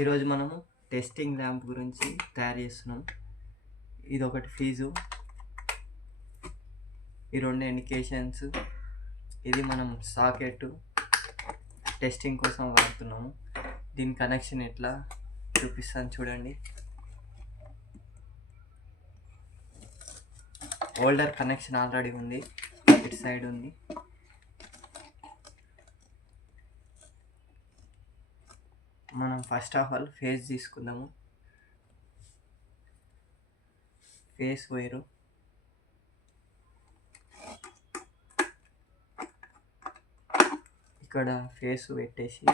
ఈరోజు మనము testing lamp గురించి తయారు చేస్తున్నాం. ఇది ఒకటి ఫీజు, ఈ రెండు ఇండికేషన్స్, ఇది మనం సాకెట్ టెస్టింగ్ కోసం వాడుతున్నాము. దీని కనెక్షన్ ఎట్లా చూపిస్తాను చూడండి. హోల్డర్ కనెక్షన్ ఆల్రెడీ ఉంది, ఇటు సైడ్ ఉంది. మనం ఫస్ట్ ఆఫ్ ఆల్ ఫేస్ తీసుకుందాము. ఫేస్ వైరు ఇక్కడ ఫేస్ పెట్టేసి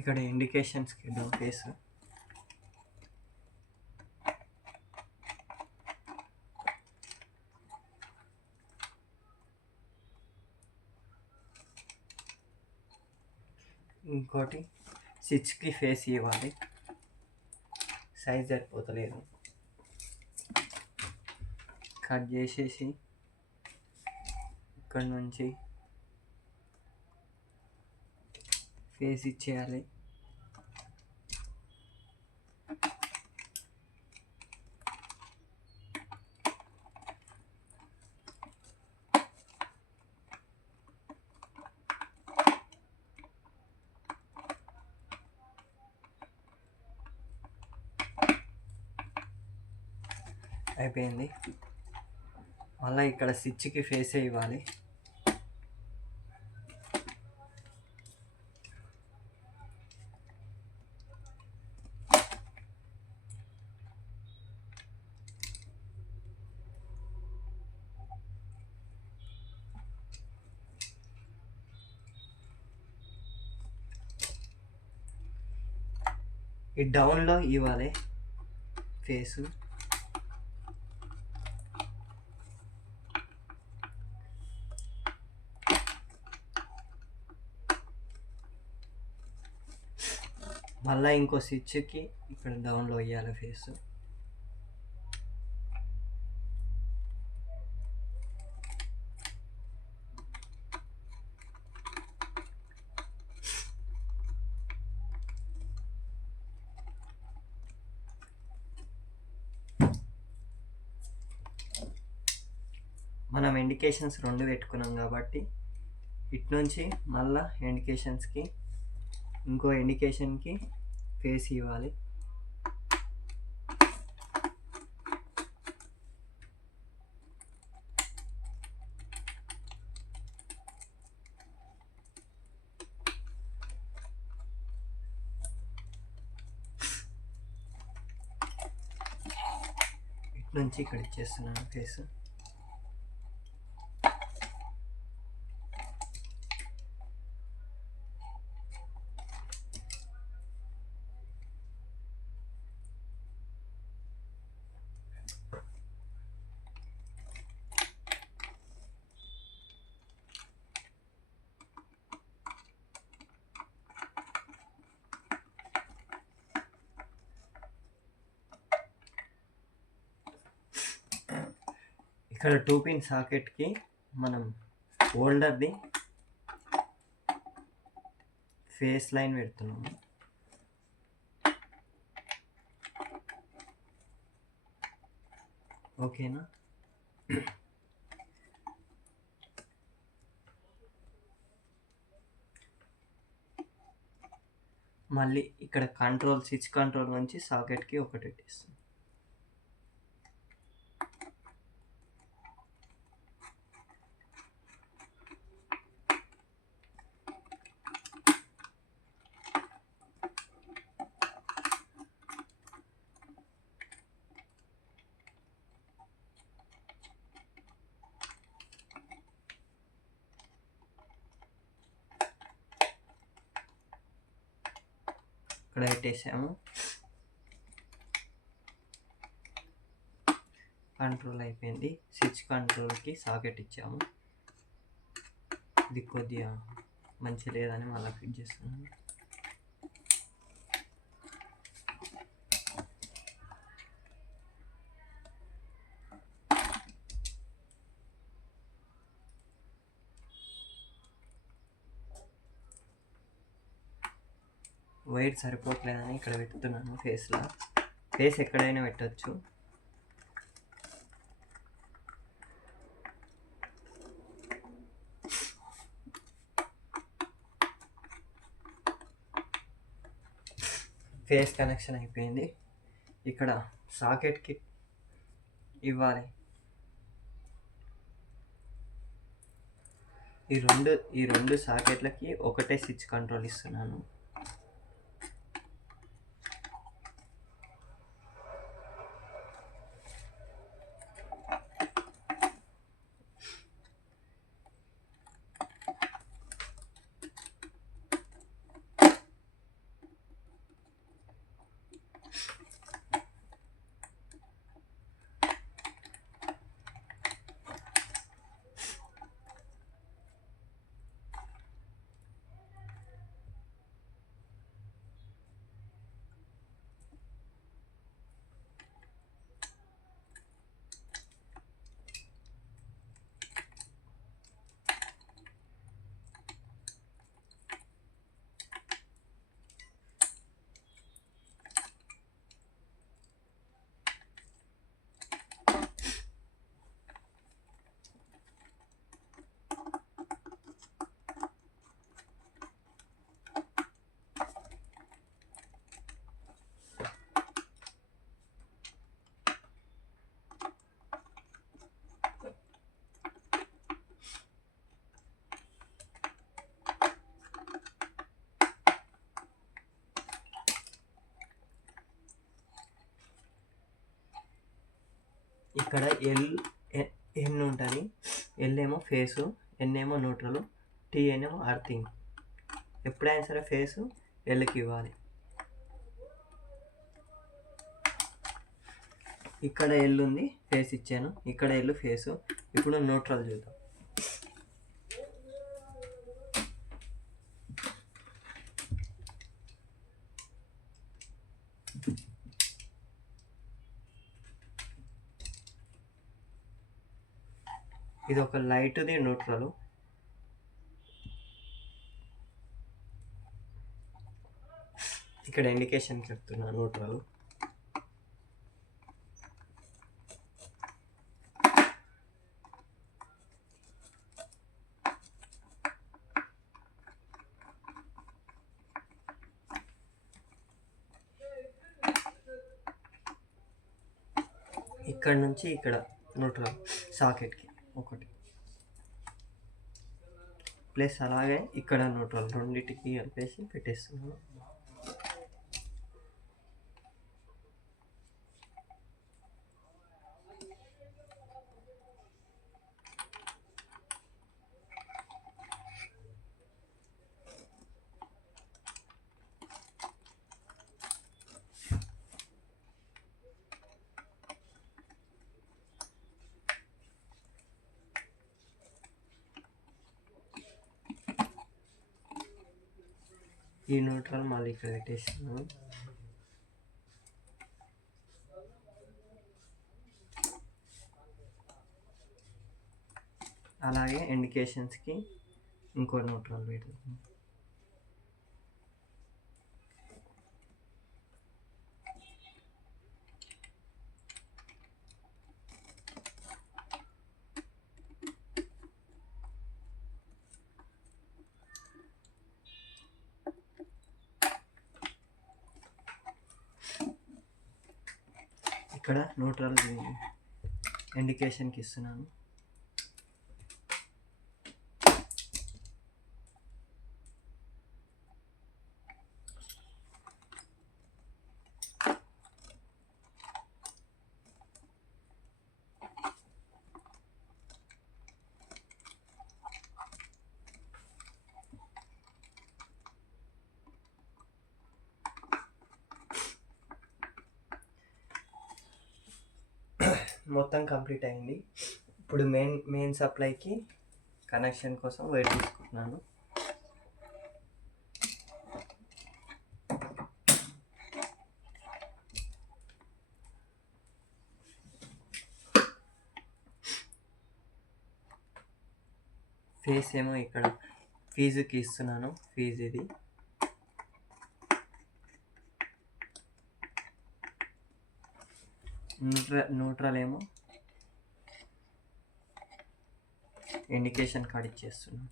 ఇక్కడ ఇండికేషన్స్కి ఇద్దాం ఫేస్. ఇంకోటి స్విచ్కి ఫేస్ ఇవ్వాలి, సైజ్ సరిపోతలేదు. కట్ చేసేసి ఇక్కడ నుంచి ఫేస్ ఇచ్చేయాలి. అయిపోయింది. మళ్ళీ ఇక్కడ స్విచ్కి ఫేసే ఇవ్వాలి. ఈ డౌన్లో ఇవ్వాలి ఫేసు. మళ్ళీ ఇంకో స్విచ్కి ఇక్కడ డౌన్లో వేయాలి ఫేస్. మనం ఇండికేషన్స్ రెండు పెట్టుకున్నాం కాబట్టి ఇటు నుంచి మళ్ళీ ఇండికేషన్స్కి ఇంకో ఇండికేషన్కి ఫేస్ ఇవ్వాలి. ఇటు నుంచి ఇక్కడ ఇచ్చేస్తున్నాను ఫేస్. ఇక్కడ 2 పిన్ సాకెట్కి మనం హోల్డర్ది ఫేస్ లైన్ పెడుతున్నాము. ఓకేనా? మళ్ళీ ఇక్కడ కంట్రోల్ స్విచ్ కంట్రోల్ నుంచి సాకెట్కి ఒకటి పెట్టేస్తాం. ఇక్కడ పెట్టేసాము. కంట్రోల్ అయిపోయింది. స్విచ్ కంట్రోల్కి సాకెట్ ఇచ్చాము. ఇది కొద్దిగా మంచి లేదని మళ్ళీ ఫిట్ చేస్తున్నాను. వైర్ సరిపోవట్లేదని ఇక్కడ పెడుతున్నాను. ఫేస్ ఎక్కడైనా పెట్టచ్చు. ఫేస్ కనెక్షన్ అయిపోయింది. ఇక్కడ సాకెట్కి ఇవ్వాలి. ఈ రెండు సాకెట్లకి ఒకటే స్విచ్ కంట్రోల్ ఇస్తున్నాను. ఇక్కడ ఎన్ ఉంటుంది. ఎల్ ఏమో ఫేసు, ఎన్ ఏమో న్యూట్రల్, టీ ఏమో అర్థింగ్. ఎప్పుడైనా సరే ఫేసు ఎల్కి ఇవ్వాలి. ఇక్కడ ఎల్ ఉంది, ఫేస్ ఇచ్చాను. ఇక్కడ ఎల్ ఫేసు. ఇప్పుడు న్యూట్రల్ చూద్దాం. ఇది ఒక లైట్ది న్యూట్రల్. ఇక్కడ ఇండికేషన్ చెప్తున్నా న్యూట్రల్. ఇక్కడ నుంచి ఇక్కడ న్యూట్రల్ సాకెట్కి ఒకటి ప్లస్ అలాగే ఇక్కడ న్యూట్రల్ రెండింటికి కలిపేసి పెట్టేస్తున్నాను. ఈ న్యూట్రల్ మళ్ళీ ఇక్కడ పెట్టేసాను. అలాగే ఇండికేషన్స్కి ఇంకో న్యూట్రల్ పెడుతుంది. ఇక్కడ న్యూట్రల్ ఇండికేషన్కి ఇస్తున్నాను. మొత్తం కంప్లీట్ అయింది. ఇప్పుడు మెయిన్ సప్లైకి కనెక్షన్ కోసం వెయిట్ తీసుకుంటున్నాను. ఫేస్ ఏమో ఇక్కడ ఫీజుకి ఇస్తున్నాను. ఫీజు ఇది న్యూట్రల్ ఏమో ఇండికేషన్ కార్డ్ ఇచ్చేస్తున్నాం.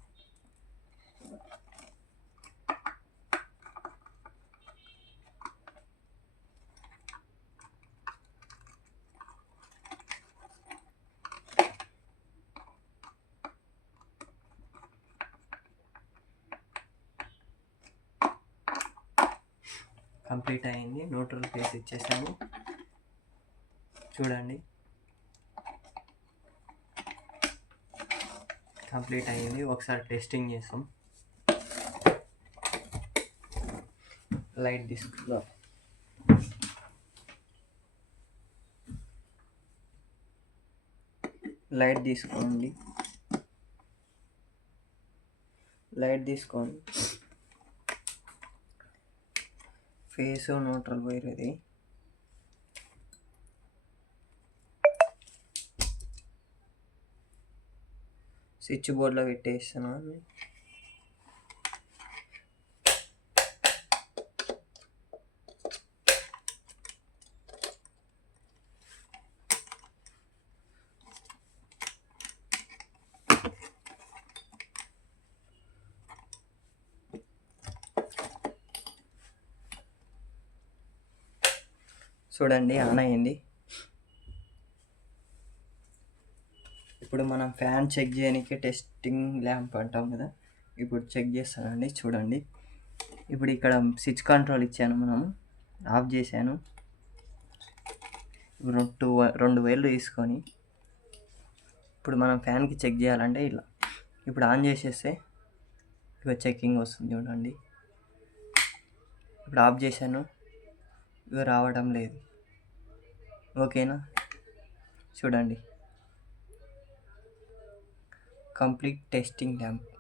కంప్లీట్ అయింది. న్యూట్రల్ ఫేస్ ఇచ్చేసాము. చూడండి కంప్లీట్ అయింది. ఒకసారి టెస్టింగ్ చేస్తాం. లైట్ తీసుకుందాం. లైట్ తీసుకోండి. ఫేస్ న్యూట్రల్ వైర్ ఇది. స్విచ్ బోర్డ్లో పెట్టేస్తున్నాను. చూడండి ఆన్ అయింది. ఇప్పుడు మనం ఫ్యాన్ చెక్ చేయడానికి టెస్టింగ్ ల్యాంప్ అంటాం కదా, ఇప్పుడు చెక్ చేస్తానండి. చూడండి ఇప్పుడు ఇక్కడ స్విచ్ కంట్రోల్ ఇచ్చాను, మనము ఆఫ్ చేశాను. రెండు వేలు తీసుకొని ఇప్పుడు మనం ఫ్యాన్కి చెక్ చేయాలంటే ఇలా ఇప్పుడు ఆన్ చేసేస్తే ఇక చెక్కింగ్ వస్తుంది. చూడండి ఇప్పుడు ఆఫ్ చేశాను, ఇక రావడం లేదు. ఓకేనా, చూడండి కంప్లీట్ టెస్టింగ్ ల్యాంప్.